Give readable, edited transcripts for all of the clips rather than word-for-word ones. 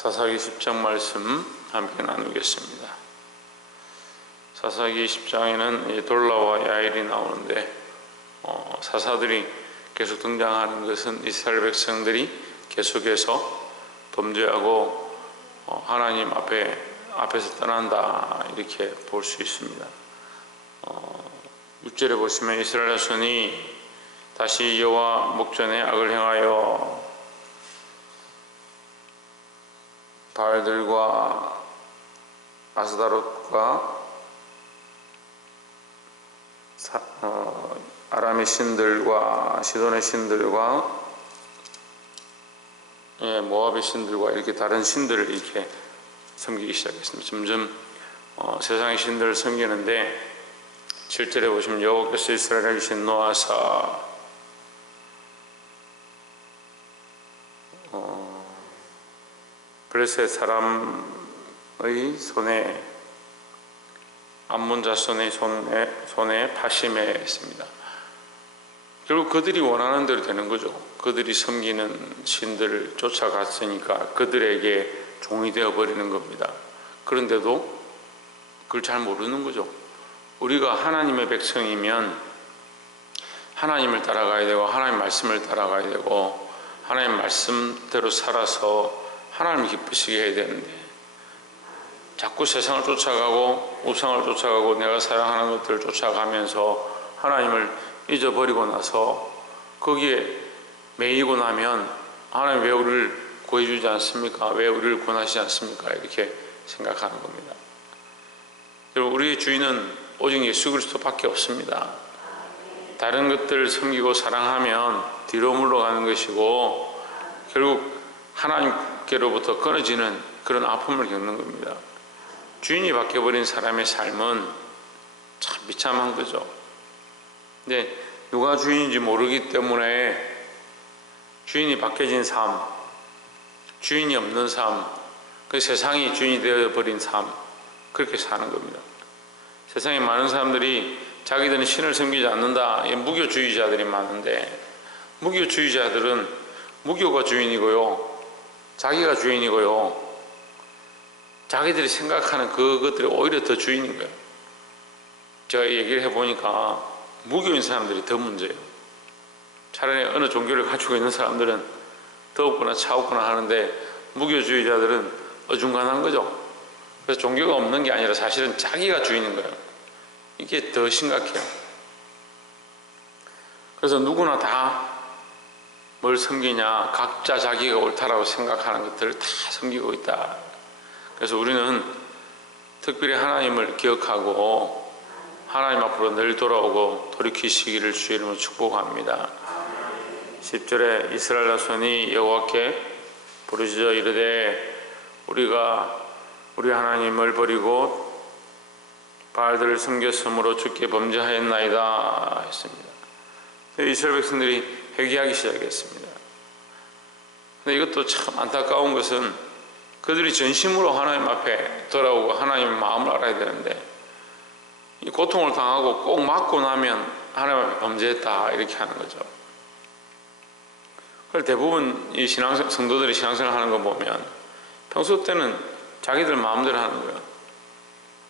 사사기 10장 말씀 함께 나누겠습니다. 사사기 10장에는 돌라와 야일이 나오는데 사사들이 계속 등장하는 것은 이스라엘 백성들이 계속해서 범죄하고 하나님 앞에서 떠난다 이렇게 볼 수 있습니다. 6절에 보시면 이스라엘 자손이 다시 여호와 목전에 악을 행하여 바알들과 아스다롯과 아람의 신들과 시돈의 신들과 모압의 신들과 이렇게 다른 신들을 이렇게 섬기기 시작했습니다. 점점 세상의 신들을 섬기는데 7절에 보시면 여호와께서 이스라엘에게 진노하사 블레셋 사람의 손에 암몬 자손의 손에 파심했습니다. 결국 그들이 원하는 대로 되는 거죠. 그들이 섬기는 신들을 쫓아갔으니까 그들에게 종이 되어버리는 겁니다. 그런데도 그걸 잘 모르는 거죠. 우리가 하나님의 백성이면 하나님을 따라가야 되고 하나님 말씀을 따라가야 되고 하나님 말씀대로 살아서 하나님을 기쁘시게 해야 되는데 자꾸 세상을 쫓아가고 우상을 쫓아가고 내가 사랑하는 것들을 쫓아가면서 하나님을 잊어버리고 나서 거기에 매이고 나면 하나님 왜 우리를 구해주지 않습니까? 왜 우리를 구원하시지 않습니까? 이렇게 생각하는 겁니다. 여러분, 우리의 주인은 오직 예수 그리스도밖에 없습니다. 다른 것들을 섬기고 사랑하면 뒤로 물러가는 것이고 결국 하나님께로부터 끊어지는 그런 아픔을 겪는 겁니다. 주인이 바뀌어버린 사람의 삶은 참 비참한 거죠. 근데 누가 주인인지 모르기 때문에 주인이 바뀌어진 삶, 주인이 없는 삶, 그 세상이 주인이 되어버린 삶, 그렇게 사는 겁니다. 세상에 많은 사람들이 자기들은 신을 섬기지 않는다, 무교주의자들이 많은데 무교주의자들은 무교가 주인이고요, 자기가 주인이고요, 자기들이 생각하는 그것들이 오히려 더 주인인 거예요. 제가 얘기를 해보니까 무교인 사람들이 더 문제예요. 차라리 어느 종교를 가지고 있는 사람들은 더 없거나 차 없거나 하는데 무교주의자들은 어중간한 거죠. 그래서 종교가 없는 게 아니라 사실은 자기가 주인인 거예요. 이게 더 심각해요. 그래서 누구나 다 뭘 섬기냐, 각자 자기가 옳다라고 생각하는 것들을 다 섬기고 있다. 그래서 우리는 특별히 하나님을 기억하고 하나님 앞으로 늘 돌아오고 돌이키시기를 주의 이름으로 축복합니다. 10절에 이스라엘 자손이 여호와께 부르짖어 이르되 우리가 우리 하나님을 버리고 바알들을 섬겼으므로 주께 범죄하였나이다 했습니다. 이스라엘 백성들이 회개하기 시작했습니다. 근데 이것도 참 안타까운 것은 그들이 전심으로 하나님 앞에 돌아오고 하나님의 마음을 알아야 되는데 이 고통을 당하고 꼭 맞고 나면 하나님 앞에 범죄했다 이렇게 하는 거죠. 그래서 대부분 이 성도들이 신앙생활 하는 거 보면 평소 때는 자기들 마음대로 하는 거예요.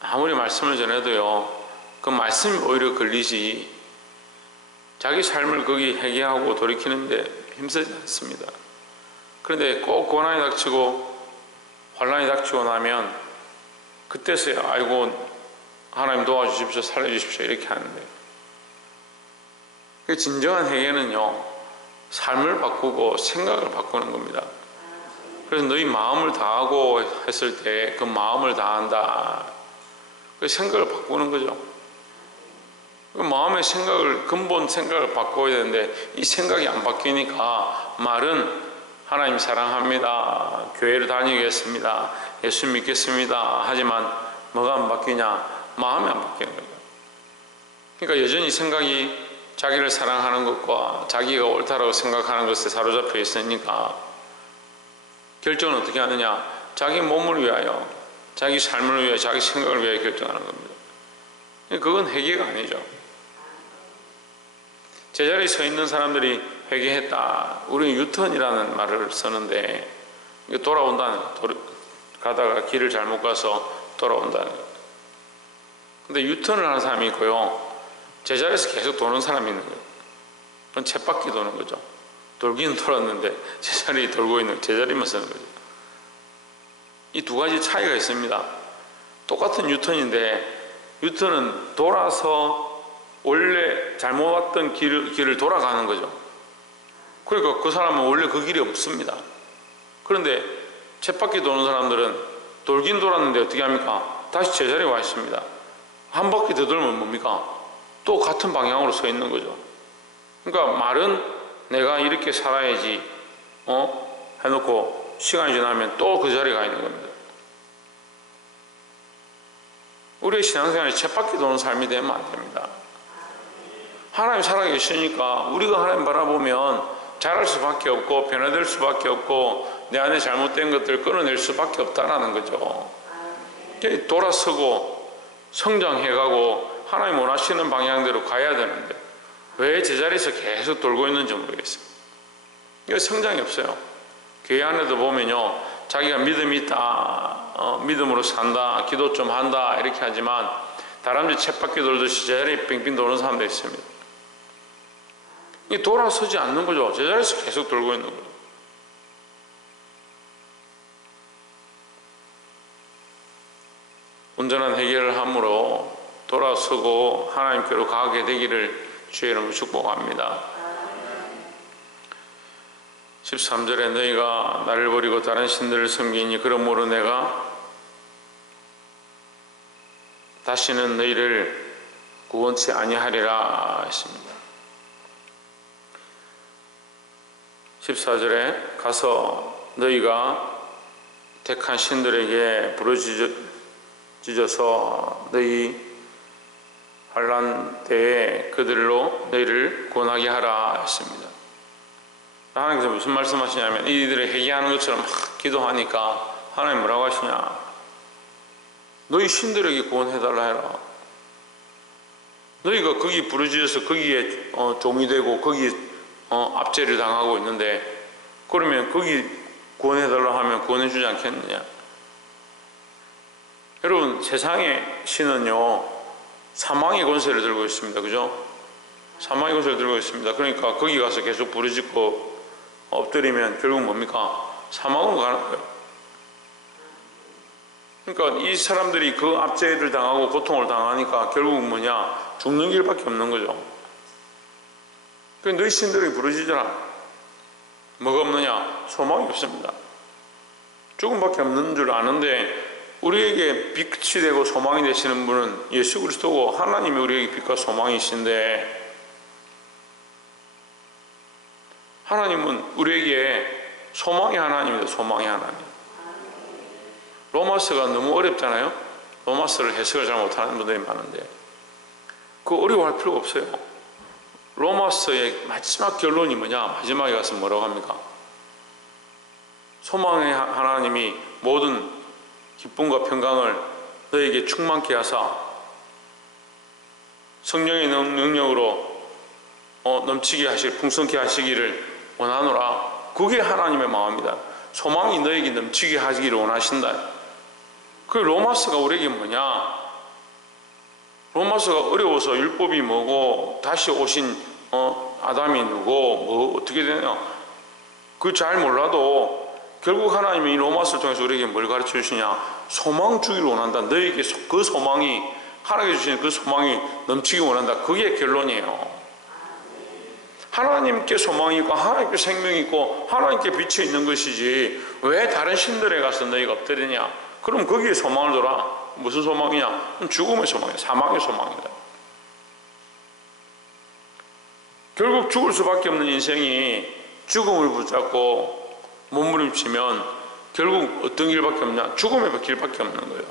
아무리 말씀을 전해도요, 그 말씀이 오히려 걸리지 자기 삶을 거기 회개하고 돌이키는데 힘쓰지 않습니다. 그런데 꼭 고난이 닥치고 환난이 닥치고 나면 그때서야 아이고 하나님 도와주십시오, 살려주십시오 이렇게 하는데 진정한 회개는요, 삶을 바꾸고 생각을 바꾸는 겁니다. 그래서 너희 마음을 다하고 했을 때 그 마음을 다한다, 그 생각을 바꾸는 거죠. 그 마음의 생각을, 근본 생각을 바꿔야 되는데 이 생각이 안 바뀌니까 말은 하나님 사랑합니다, 교회를 다니겠습니다, 예수 믿겠습니다 하지만 뭐가 안 바뀌냐? 마음이 안 바뀌는 거예요. 그러니까 여전히 생각이 자기를 사랑하는 것과 자기가 옳다라고 생각하는 것에 사로잡혀 있으니까 결정은 어떻게 하느냐? 자기 몸을 위하여, 자기 삶을 위하여, 자기 생각을 위하여 결정하는 겁니다. 그건 회개가 아니죠. 제자리에 서 있는 사람들이 회개했다, 우리는 유턴이라는 말을 쓰는데 이게 돌아온다는 거예요. 가다가 길을 잘못 가서 돌아온다는 거예요. 근데 유턴을 하는 사람이 있고요, 제자리에서 계속 도는 사람이 있는 거예요. 그건 쳇바퀴 도는 거죠. 돌기는 돌았는데 제자리 돌고 있는, 제자리만 쓰는 거죠. 이 두 가지 차이가 있습니다. 똑같은 유턴인데 유턴은 돌아서 원래 잘못 왔던 길을 돌아가는 거죠. 그러니까 그 사람은 원래 그 길이 없습니다. 그런데 쳇바퀴 도는 사람들은 돌긴 돌았는데 어떻게 합니까? 다시 제자리에 와 있습니다. 한 바퀴 더 돌면 뭡니까? 또 같은 방향으로 서 있는 거죠. 그러니까 말은 내가 이렇게 살아야지 해놓고 시간이 지나면 또 그 자리에 가 있는 겁니다. 우리의 신앙생활이 쳇바퀴 도는 삶이 되면 안 됩니다. 하나님 살아계시니까 우리가 하나님 바라보면 자랄 수밖에 없고 변화될 수밖에 없고 내 안에 잘못된 것들을 끊어낼 수밖에 없다라는 거죠. 돌아서고 성장해가고 하나님 원하시는 방향대로 가야 되는데 왜 제자리에서 계속 돌고 있는지 모르겠어요. 이거 성장이 없어요. 교회 안에도 보면요, 자기가 믿음이 있다, 믿음으로 산다, 기도 좀 한다 이렇게 하지만 다람쥐 쳇바퀴 돌듯이 제자리에 빙빙 도는 사람도 있습니다. 이 돌아서지 않는 거죠. 제자리에서 계속 돌고 있는 거죠. 온전한 해결을 함으로 돌아서고 하나님께로 가게 되기를 주의 이름으로 축복합니다. 13절에 너희가 나를 버리고 다른 신들을 섬기니 그러므로 내가 다시는 너희를 구원치 아니하리라 했습니다. 14절에 가서 너희가 택한 신들에게 부르짖어서 너희 환난 때에 그들로 너희를 구원하게 하라 했습니다. 하나님께서 무슨 말씀하시냐면 이들을 회개하는 것처럼 막 기도하니까 하나님 뭐라고 하시냐, 너희 신들에게 구원해달라 해라. 너희가 거기 부르짖어서 거기에 종이 되고 거기에 압제를 당하고 있는데 그러면 거기 구원해달라 하면 구원해주지 않겠느냐. 여러분, 세상의 신은요 사망의 권세를 들고 있습니다. 그죠? 사망의 권세를 들고 있습니다. 그러니까 거기 가서 계속 부르짖고 엎드리면 결국 뭡니까? 사망으로 가는 거예요. 그러니까 이 사람들이 그 압제를 당하고 고통을 당하니까 결국은 뭐냐? 죽는 길밖에 없는 거죠. 그러니까 너희 신들이 부르짖어라. 뭐가 없느냐? 소망이 없습니다. 죽음밖에 없는 줄 아는데 우리에게 빛이 되고 소망이 되시는 분은 예수 그리스도고 하나님이 우리에게 빛과 소망이신데 하나님은 우리에게 소망의 하나님입니다. 소망의 하나님. 로마서가 너무 어렵잖아요. 로마서를 해석을 잘 못하는 분들이 많은데 그거 어려워할 필요가 없어요. 로마서의 마지막 결론이 뭐냐? 마지막에 가서 뭐라고 합니까? 소망의 하나님이 모든 기쁨과 평강을 너에게 충만케 하사 성령의 능력으로 넘치게 풍성케 하시기를 원하노라. 그게 하나님의 마음입니다. 소망이 너에게 넘치게 하시기를 원하신다. 그 로마서가 우리에게 뭐냐? 로마서가 어려워서 율법이 뭐고 다시 오신 아담이 누구 뭐 어떻게 되냐 그 잘 몰라도 결국 하나님이 이 로마서를 통해서 우리에게 뭘 가르쳐 주시냐? 소망 주기를 원한다. 너에게 그 소망이 하나님께 주시는 그 소망이 넘치기 원한다. 그게 결론이에요. 하나님께 소망이 있고 하나님께 생명이 있고 하나님께 빛이 있는 것이지 왜 다른 신들에 가서 너희가 엎드리냐? 그럼 거기에 소망을 둬라. 무슨 소망이냐? 죽음의 소망이야. 사망의 소망이다. 결국 죽을 수밖에 없는 인생이 죽음을 붙잡고 몸부림치면 결국 어떤 길밖에 없냐? 죽음의 길밖에 없는 거예요.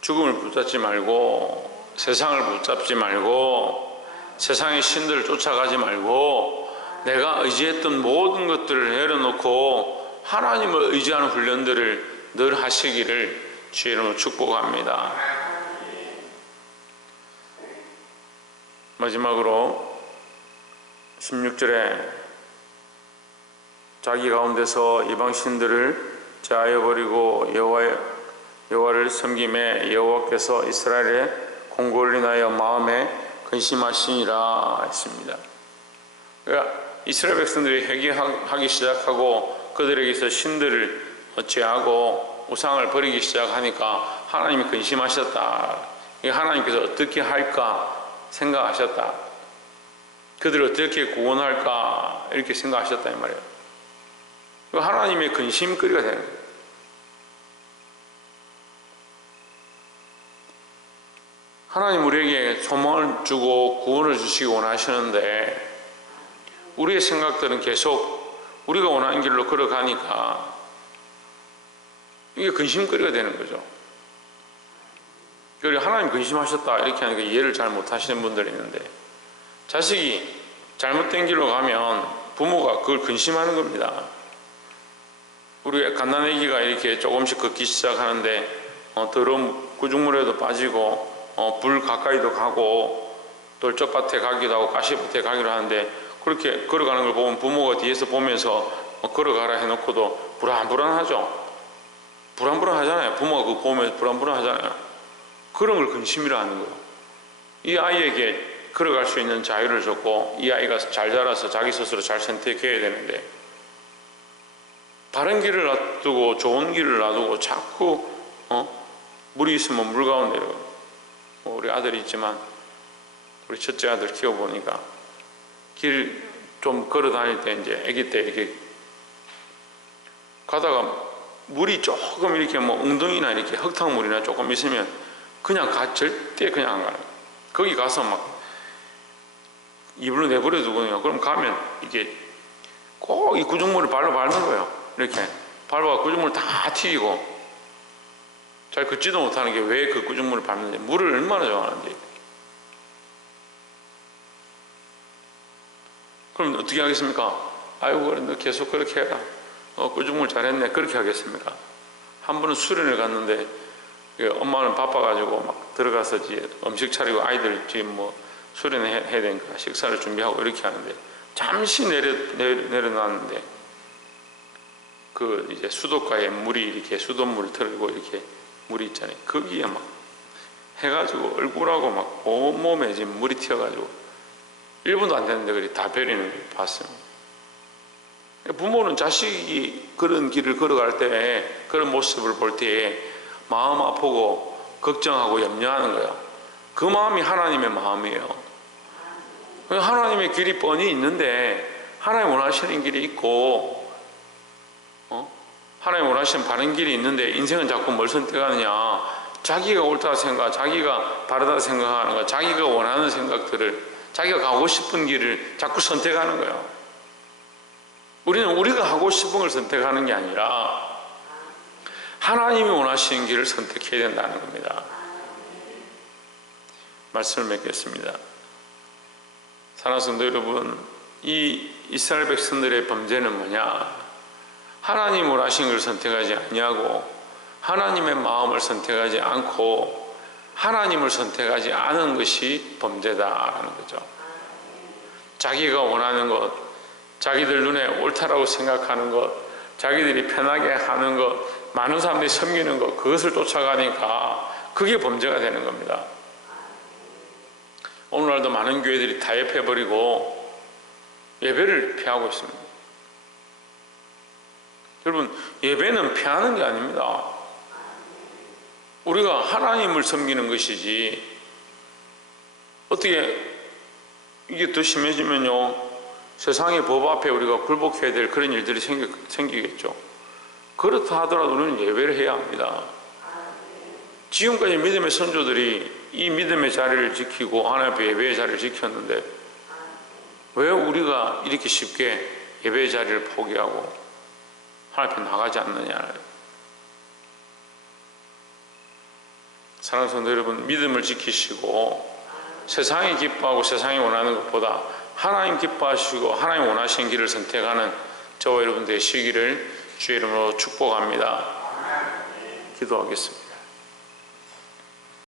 죽음을 붙잡지 말고 세상을 붙잡지 말고 세상의 신들을 쫓아가지 말고 내가 의지했던 모든 것들을 내려놓고 하나님을 의지하는 훈련들을 늘 하시기를 주의 이름으로 축복합니다. 마지막으로 16절에 자기 가운데서 이방신들을 제하여 버리고 여호와를 섬김에 여호와께서 이스라엘의 공고를 인하여 마음에 근심하시니라 했습니다. 그러니까 이스라엘 백성들이 회개하기 시작하고 그들에게서 신들을 제하고 우상을 버리기 시작하니까 하나님이 근심하셨다. 하나님께서 어떻게 할까 생각하셨다. 그들을 어떻게 구원할까 이렇게 생각하셨다 이 말이에요. 하나님의 근심거리가 되는 거예요. 하나님 우리에게 소망을 주고 구원을 주시기 원하시는데 우리의 생각들은 계속 우리가 원하는 길로 걸어가니까 이게 근심거리가 되는 거죠. 그리고 하나님 근심하셨다 이렇게 하니까 이해를 잘 못하시는 분들이 있는데 자식이 잘못된 길로 가면 부모가 그걸 근심하는 겁니다. 우리 갓난아기가 이렇게 조금씩 걷기 시작하는데 더러운 구중물에도 빠지고 불 가까이도 가고 돌적밭에 가기도 하고 가시밭에 가기도 하는데 그렇게 걸어가는 걸 보면 부모가 뒤에서 보면서 걸어가라 해놓고도 불안불안하죠. 불안불안하잖아요. 부모가 그거 보면 불안불안하잖아요. 그런 걸 근심이라 하는 거예요. 이 아이에게 걸어갈 수 있는 자유를 줬고 이 아이가 잘 자라서 자기 스스로 잘 선택해야 되는데 바른 길을 놔두고 좋은 길을 놔두고 자꾸 물이 있으면 물 가운데 우리 아들이 있지만 우리 첫째 아들 키워보니까 길 좀 걸어 다닐 때 이제 아기 때 이렇게 가다가 물이 조금 이렇게 뭐 웅덩이나 이렇게 흙탕물이나 조금 있으면 그냥 절대 그냥 안 가요. 거기 가서 막 이불로 내버려 두거든요. 그럼 가면 이게 꼭 이 구중물을 발로 밟는 거예요. 이렇게 밟아서 구중물 다 튀기고 잘 걷지도 못하는 게 왜 그 구중물을 밟는지 물을 얼마나 좋아하는지. 그럼 어떻게 하겠습니까? 아이고 너 계속 그렇게 해라. 구중물 잘했네. 그렇게 하겠습니까? 한 번은 수련을 갔는데 엄마는 바빠가지고 막 들어가서 음식 차리고 아이들 지금 뭐 수련을 해야 되니까 식사를 준비하고 이렇게 하는데 잠시 내려놨는데 그 이제 수도가에 물이 이렇게 수돗물을 틀고 이렇게 물이 있잖아요. 거기에 막 해가지고 얼굴하고 막 온몸에 지금 물이 튀어가지고 1분도 안 됐는데 그리 다 베리는 걸 봤습니다. 부모는 자식이 그런 길을 걸어갈 때 그런 모습을 볼 때 마음 아프고 걱정하고 염려하는 거예요. 그 마음이 하나님의 마음이에요. 하나님의 길이 뻔히 있는데 하나님 원하시는 길이 있고 하나님 원하시는 바른 길이 있는데 인생은 자꾸 뭘 선택하느냐, 자기가 옳다 생각, 자기가 바르다 생각하는 거, 자기가 원하는 생각들을, 자기가 가고 싶은 길을 자꾸 선택하는 거예요. 우리는 우리가 하고 싶은 걸 선택하는 게 아니라 하나님이 원하시는 길을 선택해야 된다는 겁니다. 말씀을 맺겠습니다. 사랑하는 성도 여러분, 이 이스라엘 백성들의 범죄는 뭐냐? 하나님 원하시는 걸 선택하지 아니하고 하나님의 마음을 선택하지 않고 하나님을 선택하지 않은 것이 범죄다라는 거죠. 자기가 원하는 것, 자기들 눈에 옳다라고 생각하는 것, 자기들이 편하게 하는 것, 많은 사람들이 섬기는 것, 그것을 쫓아가니까 그게 범죄가 되는 겁니다. 오늘날도 많은 교회들이 타협해버리고 예배를 피하고 있습니다. 여러분, 예배는 피하는 게 아닙니다. 우리가 하나님을 섬기는 것이지, 어떻게 이게 더 심해지면요, 세상의 법 앞에 우리가 굴복해야 될 그런 일들이 생기겠죠. 그렇다 하더라도 우리는 예배를 해야 합니다. 지금까지 믿음의 선조들이 이 믿음의 자리를 지키고 하나님 앞에 예배의 자리를 지켰는데 왜 우리가 이렇게 쉽게 예배의 자리를 포기하고 하나님 앞에 나가지 않느냐. 사랑하는 성도 여러분, 믿음을 지키시고 세상이 기뻐하고 세상이 원하는 것보다 하나님 기뻐하시고 하나님 원하시는 길을 선택하는 저와 여러분 되시기를 주의 이름으로 축복합니다. 기도하겠습니다.